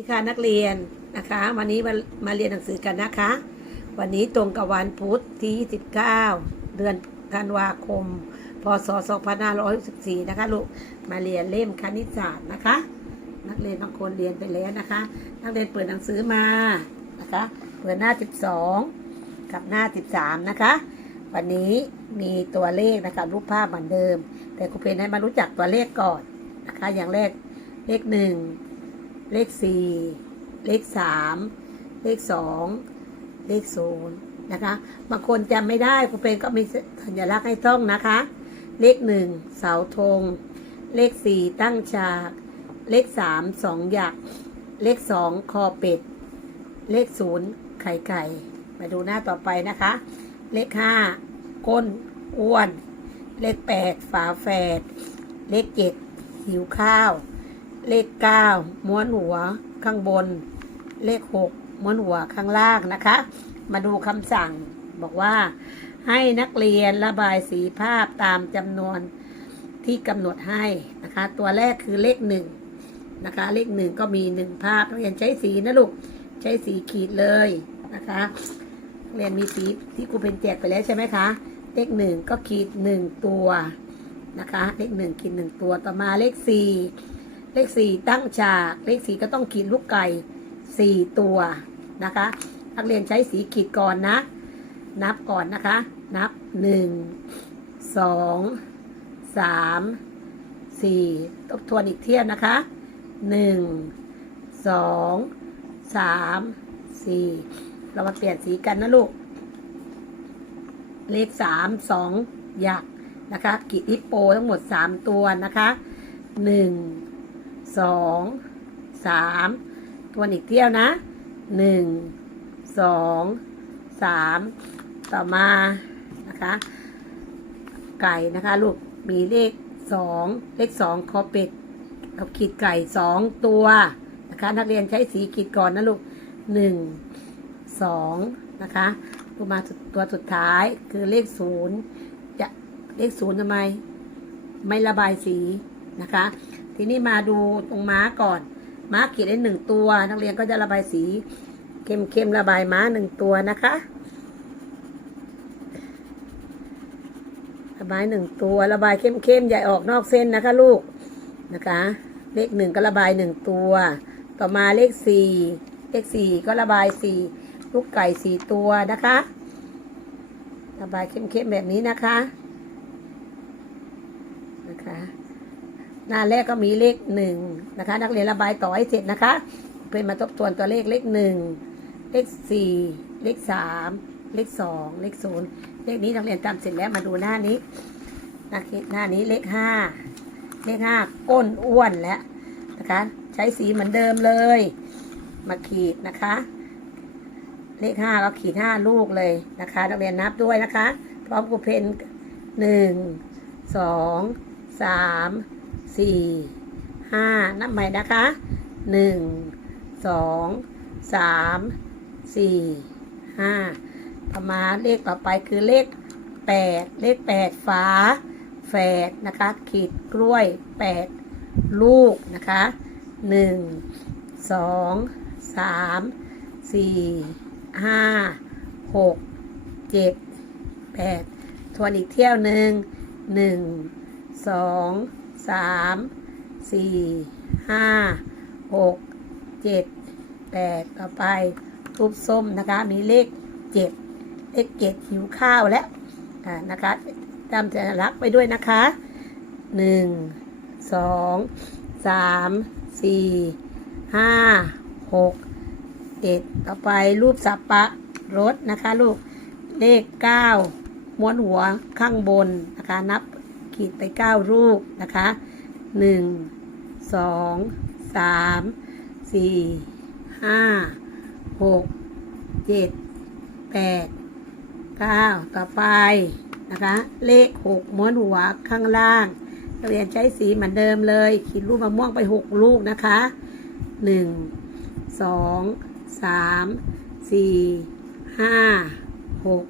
ดีค่ะนักเรียนนะคะ วันนี้มามาเรียนหนังสือกันนะคะ วันนี้ตรงกับวันพุธที่ 29 เดือนธันวาคม พศ 2564 นะคะลูกมาเรียนเล่มคณิตศาสตร์นะคะ นักเรียนบางคนเรียนไปแล้วนะคะ นักเรียนเปิดหนังสือมานะคะเปิดหน้า 12 กับหน้า 13 นะคะ วันนี้มีตัวเลขนะคะรูปภาพเหมือนเดิม แต่ครูเพนให้มารู้จักตัวเลขก่อนนะคะ อย่างแรกเลขหนึ่ง เลขสี่เลขสามเลขสองเลขศูนย์นะคะบางคนจำไม่ได้ครูเพนก็มีสัญลักษณ์ให้ท่องนะคะ เลขหนึ่งเสาธง เลขสี่ตั้งฉาก เลขสามสองหยัก เลขสองคอเป็ด เลขศูนย์ไข่ไก่ มาดูหน้าต่อไปนะคะ เลขห้าก้นอ้วน เลขแปดฝาแฝด เลขเจ็ดหิวข้าว เลขเก้าม้วนหัวข้างบน เลขหกม้วนหัวข้างล่างนะคะ มาดูคำสั่งบอกว่า ให้นักเรียนระบายสีภาพตามจำนวนที่กำหนดให้นะคะ ตัวแรกคือเลขหนึ่งนะคะ เลขหนึ่งก็มีหนึ่งภาพนักเรียนใช้สีนะลูกใช้สีขีดเลยนะคะนักเรียนมีสีที่ครูเพนแจกไปแล้วใช่ไหมคะ เลขหนึ่งก็ขีดหนึ่งตัวนะคะ เลขหนึ่งขีดหนึ่งตัวต่อมาเลขสี่ เลขสี่ตั้งฉาก เลขสี่ก็ต้องขีดลูกไก่สี่ตัวนะคะ นักเรียนใช้สีขีดก่อนนะ นับก่อนนะคะ นับหนึ่งสองสามสี่ทบทวนอีกเที่ยวนะคะหนึ่งสองสามสี่เรามาเปลี่ยนสีกันนะลูก เลขสามสองหยักนะคะกีดอิปโปทั้งหมดสามตัวนะคะหนึ่ง สองสามทวนอีกเที่ยวนะหนึ่งสองสามต่อมานะคะ ไก่นะคะลูกมีเลขสองเลขสองคอเป็ดกับขีดไก่สองตัวนะคะ นักเรียนใช้สีขีดก่อนนะลูกหนึ่งสองนะคะตัวมาตัวสุดท้ายคือเลขศูนย์จะเลขศูนย์ทำไม ไม่ระบายสีนะคะ ทีนี้มาดูตรงม้าก่อน ม้าขีดได้หนึ่งตัว นักเรียนก็จะระบายสีเข้มๆระบายม้าหนึ่งตัวนะคะ ระบายหนึ่งตัวระบายเข้มๆอย่ออกนอกเส้นนะคะ ลูกนะคะ เลขหนึ่งก็ระบายหนึ่งตัว ต่อมาเลขสี่เลขสี่ก็ระบายสี่ลูกไก่สี่ตัวนะคะ ระบายเข้มๆแบบนี้นะคะ หน้าแรกก็มีเลขหนึ่งนะคะ นักเรียนระบายต่อให้เสร็จนะคะ เพื่อมาทบทวนตัวเลขเลขหนึ่งเลขสี่เลขสามเลขสองเลขศูนย์เลขนี้นักเรียนจำเสร็จแล้วมาดูหน้านี้หน้าหน้านี้เลขห้าเลขห้าก้นอ้วนแล้วนะคะ ใช้สีเหมือนเดิมเลย มาขีดนะคะ เลขห้าก็ขีดห้าลูกเลยนะคะ นักเรียนนับด้วยนะคะ พร้อมกูเพนหนึ่งสองสาม สี่ห้านับใหม่นะคะหนึ่งสองสามสี่ห้าต่อมาเลขต่อไปคือเลขแปดเลขแปดฝาแฝดนะคะ ขีดกล้วยแปดลูกนะคะหนึ่งสองสามสี่ห้าหกเจ็ดแปดทวนอีกเที่ยวหนึ่งหนึ่งสอง สามสี่ห้าหกเจ็ดแปดต่อไปรูปส้มนะคะ มีเลขเจ็ดเลขเจ็ดหิวข้าวแล้วนะคะจำสัญลักไปด้วยนะคะหนึ่งสองสามสี่ห้าหกเจ็ดต่อไปรูปสับปะรถนะคะ ลูกเลขเก้าม้วนหัวข้างบนนะคะ นับ ขีดไปเก้ารูปนะคะหนึ่งสองสามสี่ห้าหกเจ็ดแปดเก้าต่อไปนะคะ เลขหกม้วนหัวข้างล่างนักเรียนใช้สีเหมือนเดิมเลย ขีดรูปมะม่วงไปหกลูกนะคะหนึ่งสองสามสี่ห้าหก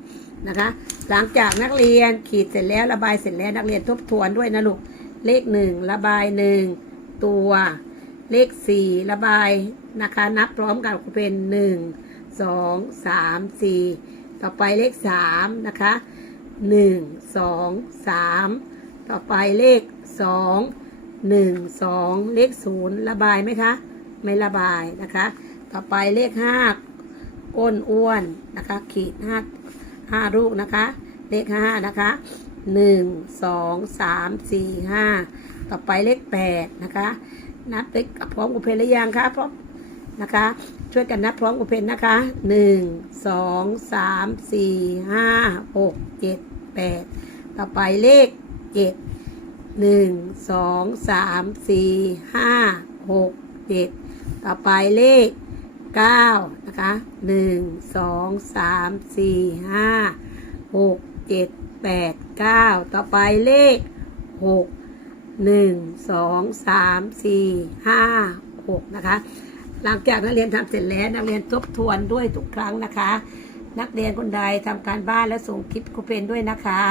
นะคะ หลังจากนักเรียนขีดเสร็จแล้วระบายเสร็จแล้วนักเรียนทบทวนด้วยนะลูก เลขหนึ่งระบายหนึ่งตัว เลขสี่ระบายนะคะนับพร้อมกันครูเพนหนึ่งสองสามสี่ต่อไปเลขสามนะคะหนึ่งสองสามต่อไปเลขสองหนึ่งสองเลขศูนย์ระบายไหมคะ ไม่ระบายนะคะ ต่อไปเลขห้าก้นอ้วนนะคะ ขีดห้า ห้าลูกนะคะ เลขห้านะคะหนึ่งสองสามสี่ห้าต่อไปเลขแปดนะคะ นับเลขพร้อมกุเพนหรือยังคะพร้อมนะคะ ช่วยกันนับพร้อมกุเพนนะคะหนึ่งสองสามสี่ห้าหกเจ็ดแปดต่อไปเลขเจ็ดหนึ่งสองสามสี่ห้าหกเจ็ดต่อไปเลข เก้านะคะหนึ่งสองสามสี่ห้าหกเจ็ดแปดเก้าต่อไปเลขหกหนึ่งสองสามสี่ห้าหกนะคะ หลังจากนักเรียนทำเสร็จแล้วนักเรียนทบทวนด้วยทุกครั้งนะคะ นักเรียนคนใดทำการบ้านและส่งคลิปครูเพนด้วยนะคะ